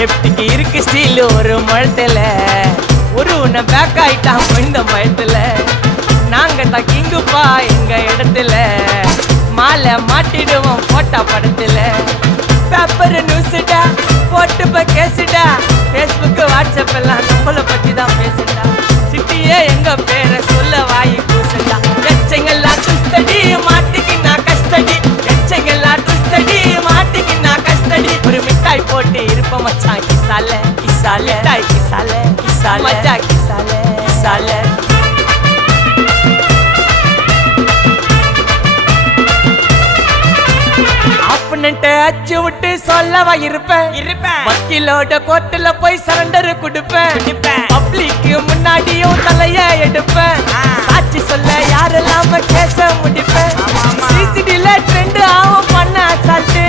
செப்டிக்கு இருக்கு ஸ்டீல் ஒரு முழத்துல ஒரு உன்னை பேக் ஆயிட்டான் இந்த பயத்துல நாங்க தான் கிங்குப்பா எங்க இடத்துல மாலை மாட்டிடுவோம் போட்டா படத்துல பேப்பர் நியூஸ்டா போட்டு கேசுடா ஃபேஸ்புக் வாட்ஸ்அப் எல்லாம் நம்மளை பத்தி தான் பேசுடா சிட்டியே எங்க பேரை சொல்ல வாய் பூசடா எச்சங்கெல்லாம் டுஸ்டடி மாட்டிக்கு நான் கஸ்டடி எச்சங்கெல்லாம் டுஸ்டடி மாட்டிக்கு நான் கஸ்டடி ஒரு மிட்டாய் போட்டு இருப்ப மச்சான் கிசால கிசால மிட்டாய் கிசால கிசால மச்சா கிசால கிசால அச்சு விட்டு சொல்லவா இருப்பேன் வக்கீலோட கோர்ட்டுல போய் சரண்டர் கொடுப்பேன் பப்ளிக்கு முன்னாடியும் தலைய எடுப்பேன் சாட்சி சொல்ல யாரெல்லாம் கேச முடிப்பேன் சிசிடில ட்ரெண்ட் ஆகும் பண்ண சாட்டு